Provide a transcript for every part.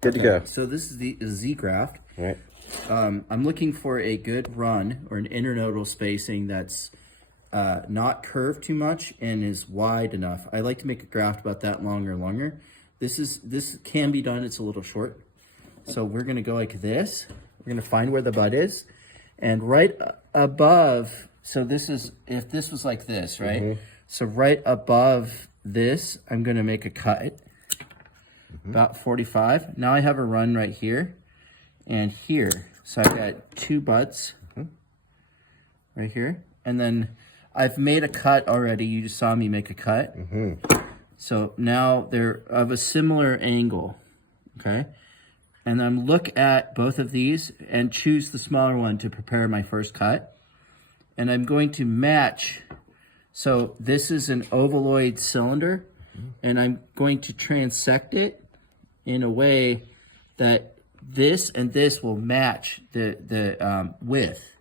Good to go. So this is the Z-graft. Right. I'm looking for a good run or an internodal spacing that's not curved too much and is wide enough. I like to make a graft about that long or longer. This can be done, it's a little short. So we're gonna go like this. We're gonna find where the bud is. And right above, so this is, if this was like this, right? Mm-hmm. So right above this, I'm gonna make a cut, about 45. Now I have a run right here and here. So I've got two buds right here. And then I've made a cut already. You just saw me make a cut. So now they're of a similar angle, okay? And then look at both of these and choose the smaller one to prepare my first cut. And I'm going to match. So this is an ovaloid cylinder, and I'm going to transect it in a way that this and this will match the width.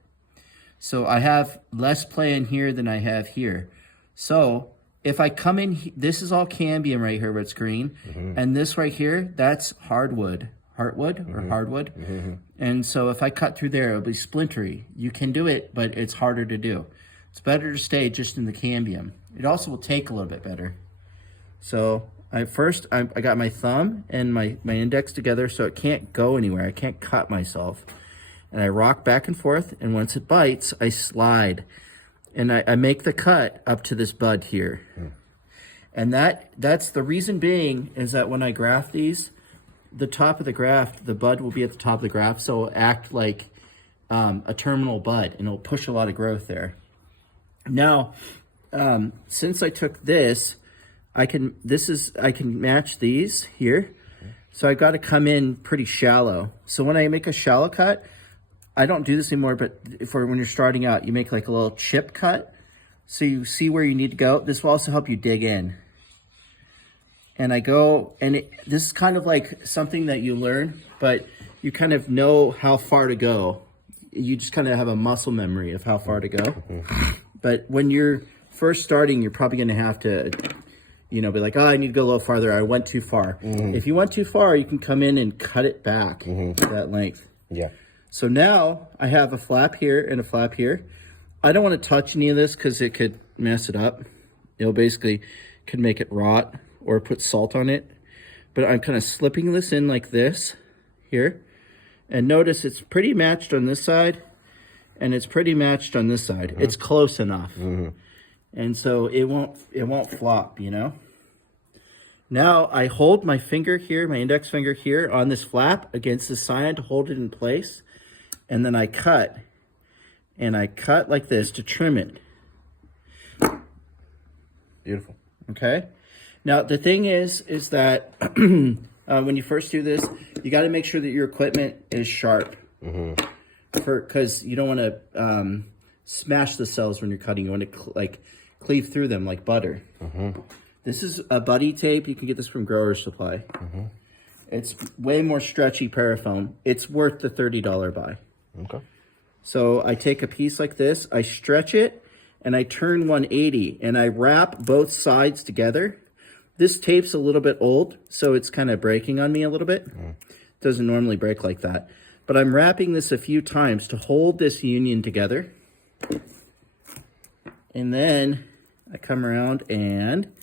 So I have less play in here than I have here. So if I come in, this is all cambium right here where it's green, and this right here, that's hardwood. Heartwood or hardwood. And so if I cut through there, it'll be splintery. You can do it, but it's harder to do. It's better to stay just in the cambium. It also will take a little bit better. So I got my thumb and my index together so it can't go anywhere. I can't cut myself. And I rock back and forth, and once it bites, I slide. And I make the cut up to this bud here. And that's the reason being is that when I graft these, the top of the graft, the bud will be at the top of the graft, so it'll act like a terminal bud, and it'll push a lot of growth there. Now, since I took this, I can match these here. So I got to come in pretty shallow. So when I make a shallow cut, I don't do this anymore, but for when you're starting out, you make like a little chip cut, so you see where you need to go. This will also help you dig in. And I go, and this is kind of like something that you learn, but you kind of know how far to go. You just kind of have a muscle memory of how far to go. But when you're first starting, you're probably going to have to, be like, oh, I need to go a little farther. I went too far. If you went too far, you can come in and cut it back that length. Yeah. So now I have a flap here and a flap here. I don't want to touch any of this because it could mess it up. Basically could make it rot or put salt on it. But I'm kind of slipping this in like this here. And notice it's pretty matched on this side and it's pretty matched on this side. It's close enough. And so it won't flop, Now I hold my finger here, my index finger here on this flap against the side to hold it in place. And then I cut. And I cut like this to trim it. Beautiful. Okay. Now, the thing is that when you first do this, you got to make sure that your equipment is sharp. Because you don't want to smash the cells when you're cutting. You want to cleave through them like butter. This is a buddy tape. You can get this from Grower's Supply. It's way more stretchy parafoam. It's worth the $30 buy. Okay. So I take a piece like this, I stretch it, and I turn 180, and I wrap both sides together. This tape's a little bit old, so it's kind of breaking on me a little bit. It doesn't normally break like that. But I'm wrapping this a few times to hold this union together. And then I come around and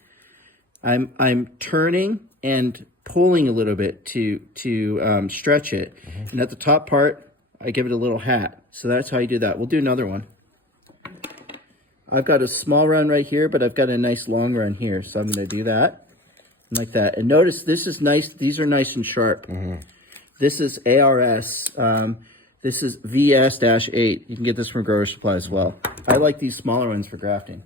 I'm turning and pulling a little bit to stretch it. And at the top part, I give it a little hat. So that's how you do that. We'll do another one. I've got a small run right here, but I've got a nice long run here. So I'm going to do that. Like that. And notice this is nice. These are nice and sharp. This is ARS. This is VS-8. You can get this from Grower's Supply as well. I like these smaller ones for grafting.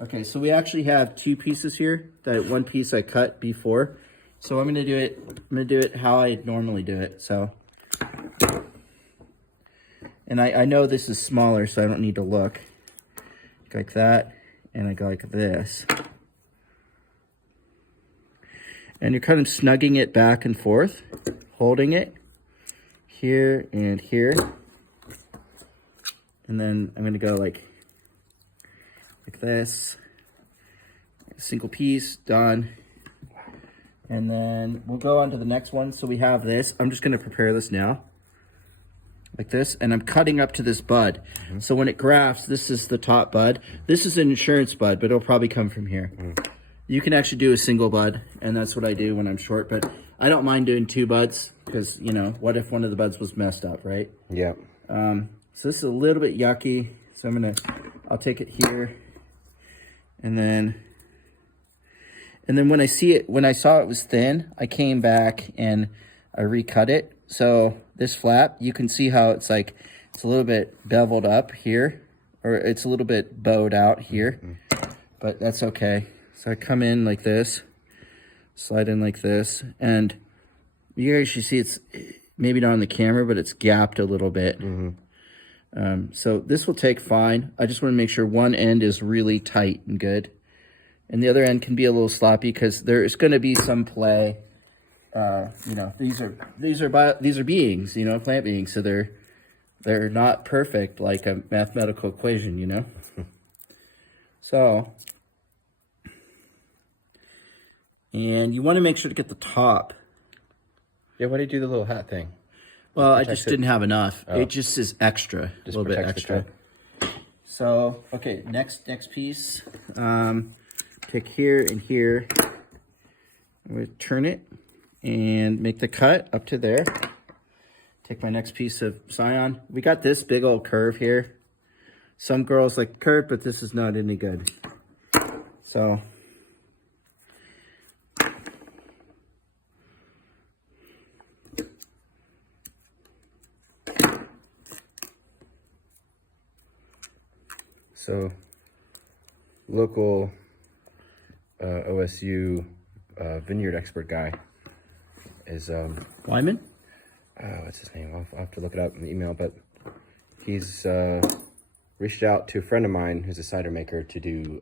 Okay, so we actually have two pieces here. That one piece I cut before. So I'm gonna do it how I normally do it. So, and I know this is smaller, so I don't need to look. Like that, and I go like this. And you're kind of snugging it back and forth, holding it here and here. And then I'm gonna go like this. Single piece, done. And then we'll go on to the next one. So we have this. I'm just going to prepare this now. Like this. And I'm cutting up to this bud. So when it grafts, this is the top bud. This is an insurance bud, but it'll probably come from here. You can actually do a single bud, and that's what I do when I'm short. But I don't mind doing 2 buds because, you know, what if one of the buds was messed up, right? Yeah. So this is a little bit yucky. So I'll take it here. And then when I saw it was thin, I came back and I recut it. So this flap, you can see how it's like, it's a little bit beveled up here, or it's a little bit bowed out here, but that's okay. So I come in like this, slide in like this, and you guys should see it's maybe not on the camera, but it's gapped a little bit. So this will take fine. I just want to make sure one end is really tight and good. And the other end can be a little sloppy because there's going to be some play. You know, these are beings, you know, plant beings. So they're not perfect like a mathematical equation, you know. So, and you want to make sure to get the top. Yeah, why do you do the little hat thing? Well, I just didn't have enough. It just is extra, a little bit extra. So, okay, next piece. Take here and here. I'm going to turn it and make the cut up to there. Take my next piece of scion. We got this big old curve here. Some girls like curve, but this is not any good. So local OSU vineyard expert guy is Wyman? What's his name? I'll have to look it up in the email, but he's reached out to a friend of mine who's a cider maker to do